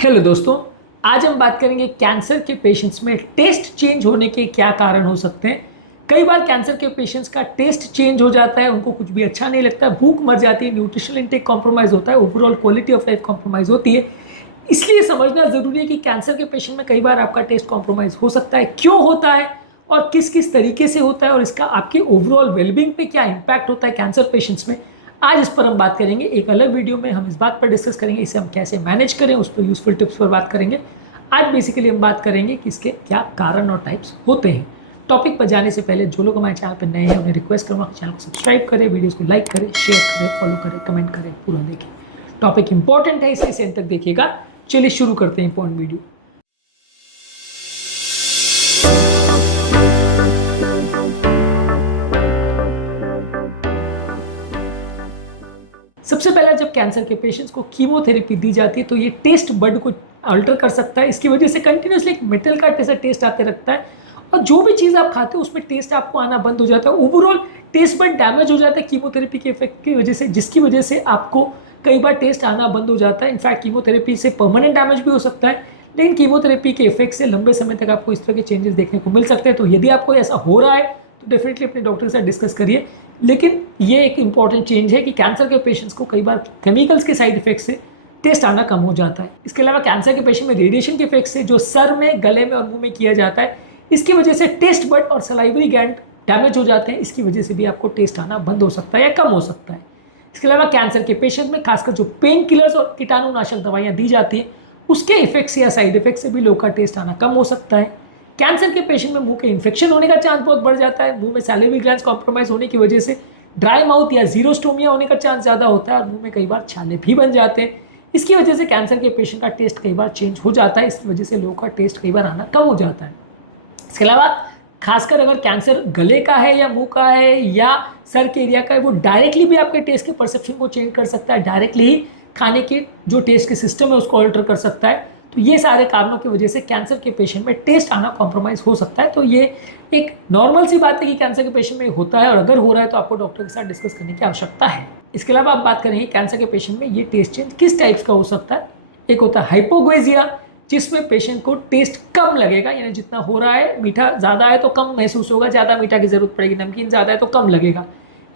Hello दोस्तों, आज हम बात करेंगे कैंसर के पेशेंट्स में टेस्ट चेंज होने के क्या कारण हो सकते हैं। कई बार कैंसर के पेशेंट्स का टेस्ट चेंज हो जाता है, उनको कुछ भी अच्छा नहीं लगता, भूख मर जाती है, न्यूट्रिशनल इंटेक कॉम्प्रोमाइज होता है, overall quality of life compromise होती है। इसलिए समझना जरूरी है कि कैंसर के पेशेंट में कई बार आपका टेस्ट कॉम्प्रोमाइज हो सकता है, क्यों होता है और किस किस तरीके से होता है और इसका आपके ओवरऑल वेलबींग पे क्या इंपैक्ट होता है कैंसर पेशेंट्स में। आज इस पर हम बात करेंगे। एक अलग वीडियो में हम इस बात पर डिस्कस करेंगे इसे हम कैसे मैनेज करें, उस पर यूजफुल टिप्स पर बात करेंगे। आज बेसिकली हम बात करेंगे कि इसके क्या कारण और टाइप्स होते हैं। टॉपिक पर जाने से पहले जो लोग हमारे चैनल पर नए हैं उन्हें रिक्वेस्ट करूँगा कि चैनल को सब्सक्राइब करें, वीडियोस को लाइक करें, शेयर करें, फॉलो करें, कमेंट करें, पूरा देखें। टॉपिक इंपॉर्टेंट है इसलिए एंड तक देखिएगा। चलिए शुरू करते हैं इंपॉर्टेंट वीडियो। सबसे पहले जब कैंसर के पेशेंट्स को कीमोथेरेपी दी जाती है तो ये टेस्ट बड को अल्टर कर सकता है। इसकी वजह से कंटिन्यूसली एक मेटल का जैसा टेस्ट आते रहता है और जो भी चीज़ आप खाते हो उसमें टेस्ट आपको आना बंद हो जाता है। ओवरऑल टेस्ट बड डैमेज हो जाता है कीमोथेरेपी के इफेक्ट की वजह से, जिसकी वजह से आपको कई बार टेस्ट आना बंद हो जाता है। इनफैक्ट कीमोथेरेपी से परमानेंट डैमेज भी हो सकता है, लेकिन कीमोथेरेपी के इफेक्ट से लंबे समय तक आपको इस तरह के चेंजेस देखने को मिल सकते हैं। तो यदि आपको ऐसा हो रहा है तो डेफिनेटली अपने डॉक्टर के साथ डिस्कस करिए। लेकिन ये एक इंपॉर्टेंट चेंज है कि कैंसर के पेशेंट्स को कई बार केमिकल्स के साइड इफेक्ट से टेस्ट आना कम हो जाता है। इसके अलावा कैंसर के पेशेंट में रेडिएशन के इफेक्ट से जो सर में, गले में और मुंह में किया जाता है, इसकी वजह से टेस्ट बड और सलाइवरी ग्लैंड डैमेज हो जाते हैं। इसकी वजह से भी आपको टेस्ट आना बंद हो सकता है या कम हो सकता है। इसके अलावा कैंसर के पेशेंट में खासकर जो पेन किलर्स और कीटाणुनाशक दवाइयाँ दी जाती हैं उसके इफेक्ट से या साइड इफेक्ट से भी लोग का टेस्ट आना कम हो सकता है। कैंसर के पेशेंट में मुंह के इन्फेक्शन होने का चांस बहुत बढ़ जाता है। मुंह में सैलिवरी ग्लैंड्स कॉम्प्रोमाइज होने की वजह से ड्राई माउथ या जीरोस्टोमिया होने का चांस ज़्यादा होता है और मुंह में कई बार छाले भी बन जाते हैं। इसकी वजह से कैंसर के पेशेंट का टेस्ट कई बार चेंज हो जाता है। इसकी वजह से लोगों का टेस्ट कई बार आना कम हो जाता है। इसके अलावा खासकर अगर कैंसर गले का है या मुंह का है या सर के एरिया का है, वो डायरेक्टली भी आपके टेस्ट के परसेप्शन को चेंज कर सकता है। डायरेक्टली ही खाने के जो टेस्ट के सिस्टम है उसको अल्टर कर सकता है। तो ये सारे कारणों की वजह से कैंसर के पेशेंट में टेस्ट आना कॉम्प्रोमाइज़ हो सकता है। तो ये एक नॉर्मल सी बात है कि कैंसर के पेशेंट में होता है और अगर हो रहा है तो आपको डॉक्टर के साथ डिस्कस करने की आवश्यकता है। इसके अलावा आप बात करेंगे कैंसर के पेशेंट में ये टेस्ट चेंज किस टाइप्स का हो सकता है। एक होता है हाइपोग्वेजिया, जिसमें पेशेंट को टेस्ट कम लगेगा, यानी जितना हो रहा है, मीठा ज़्यादा है तो कम महसूस होगा, ज़्यादा मीठा की जरूरत पड़ेगी, नमकीन ज़्यादा है तो कम लगेगा।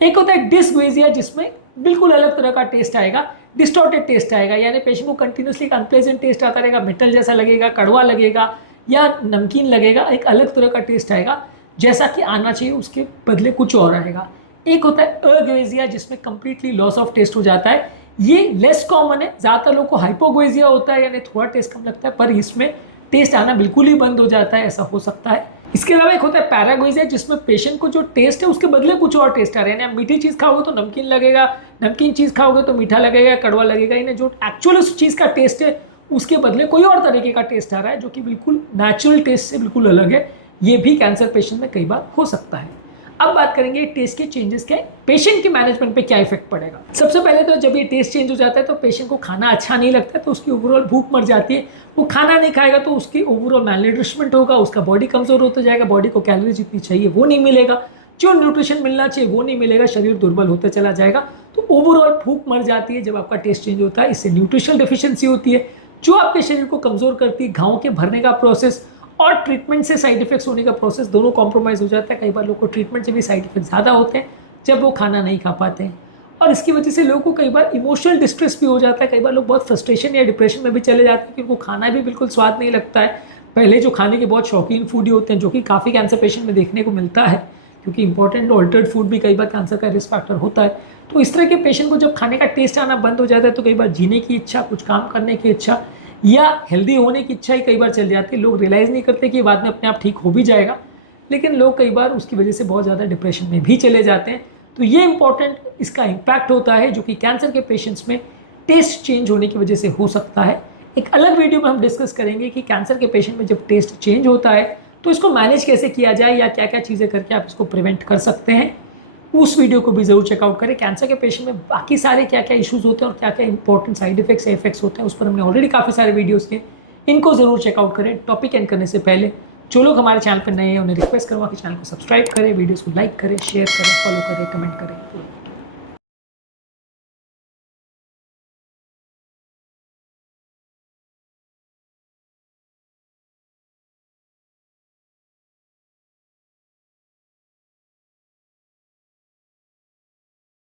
एक होता है डिस्ग्वेजिया, जिसमें बिल्कुल अलग तरह का टेस्ट आएगा, डिस्टॉर्टेड टेस्ट आएगा, यानी पेशेंट को कंटिन्यूसली एक अनप्लेजेंट टेस्ट आता रहेगा, मेटल जैसा लगेगा, कड़वा लगेगा या नमकीन लगेगा, एक अलग तरह का टेस्ट आएगा, जैसा कि आना चाहिए उसके बदले कुछ और आएगा। एक होता है अग्वेजिया, जिसमें कंप्लीटली लॉस ऑफ टेस्ट हो जाता है। ये लेस कॉमन है, ज़्यादातर लोगों को हाइपोग्वेजिया होता है, यानी थोड़ा टेस्ट कम लगता है, पर इसमें टेस्ट आना बिल्कुल ही बंद हो जाता है, ऐसा हो सकता है। इसके अलावा एक होता है पैराग्वेजिया, जिसमें पेशेंट को जो टेस्ट है उसके बदले कुछ और टेस्ट आ रहा है, यानी आप मीठी चीज़ खाओगे तो नमकीन लगेगा, नमकीन चीज़ खाओगे तो मीठा लगेगा, कड़वा लगेगा, यानी जो एक्चुअल उस चीज़ का टेस्ट है उसके बदले कोई और तरीके का टेस्ट आ रहा है, जो कि बिल्कुल नेचुरल टेस्ट से बिल्कुल अलग है। ये भी कैंसर पेशेंट में कई बार हो सकता है। अब बात करेंगे टेस्ट के चेंजेस के पेशेंट के मैनेजमेंट पे क्या इफेक्ट पड़ेगा। सबसे पहले तो जब ये टेस्ट चेंज हो जाता है तो पेशेंट को खाना अच्छा नहीं लगता है, तो उसकी ओवरऑल भूख मर जाती है। वो खाना नहीं खाएगा तो उसकी ओवरऑल मैलन्यूट्रिशमेंट होगा, उसका बॉडी कमजोर होता जाएगा, बॉडी को कैलोरी जितनी चाहिए वो नहीं मिलेगा, जो न्यूट्रिशन मिलना चाहिए वो नहीं मिलेगा, शरीर दुर्बल होता चला जाएगा। तो ओवरऑल भूख मर जाती है जब आपका टेस्ट चेंज होता है। इससे न्यूट्रिशनल डिफिशियंसी होती है जो आपके शरीर को कमजोर करती है। घावों के भरने का प्रोसेस और ट्रीटमेंट से साइड इफेक्ट्स होने का प्रोसेस दोनों कॉम्प्रोमाइज़ हो जाता है। कई बार लोग को ट्रीटमेंट से भी साइड इफेक्ट ज़्यादा होते हैं जब वो खाना नहीं खा पाते हैं, और इसकी वजह से लोगों को कई बार इमोशनल डिस्ट्रेस भी हो जाता है। कई बार लोग बहुत फ्रस्ट्रेशन या डिप्रेशन में भी चले जाते हैं क्योंकि उनको खाना भी बिल्कुल स्वाद नहीं लगता है। पहले जो खाने के बहुत शौकीन फूडी होते हैं, जो कि काफ़ी कैंसर पेशेंट में देखने को मिलता है, क्योंकि इंपॉर्टेंट ऑल्टर्ड फूड भी कई बार कैंसर का रिस्क फैक्टर होता है। तो इस तरह के पेशेंट को जब खाने का टेस्ट आना बंद हो जाता है तो कई बार जीने की इच्छा, कुछ काम करने की इच्छा या हेल्दी होने की इच्छा ही कई बार चल जाती है। लोग रियलाइज़ नहीं करते कि बाद में अपने आप ठीक हो भी जाएगा, लेकिन लोग कई बार उसकी वजह से बहुत ज़्यादा डिप्रेशन में भी चले जाते हैं। तो ये इंपॉर्टेंट इसका इम्पैक्ट होता है जो कि कैंसर के पेशेंट्स में टेस्ट चेंज होने की वजह से हो सकता है। एक अलग वीडियो में हम डिस्कस करेंगे कि कैंसर के पेशेंट में जब टेस्ट चेंज होता है तो इसको मैनेज कैसे किया जाए या क्या क्या चीज़ें करके आप इसको प्रिवेंट कर सकते हैं। उस वीडियो को भी जरूर चेकआउट करें। कैंसर के पेशेंट में बाकी सारे क्या क्या इश्यूज होते हैं और क्या क्या इंपॉर्टेंट साइड इफेक्ट्स या इफेक्ट्स होते हैं उस पर हमने ऑलरेडी काफ़ी सारे वीडियोस किए, इनको जरूर चेकआउट करें। टॉपिक एंड करने से पहले जो लोग हमारे चैनल पर नए हैं उन्हें रिक्वेस्ट करूँगा कि चैनल को सब्सक्राइब करें, वीडियोस को लाइक करें, शेयर करें, फॉलो करें, कमेंट करें।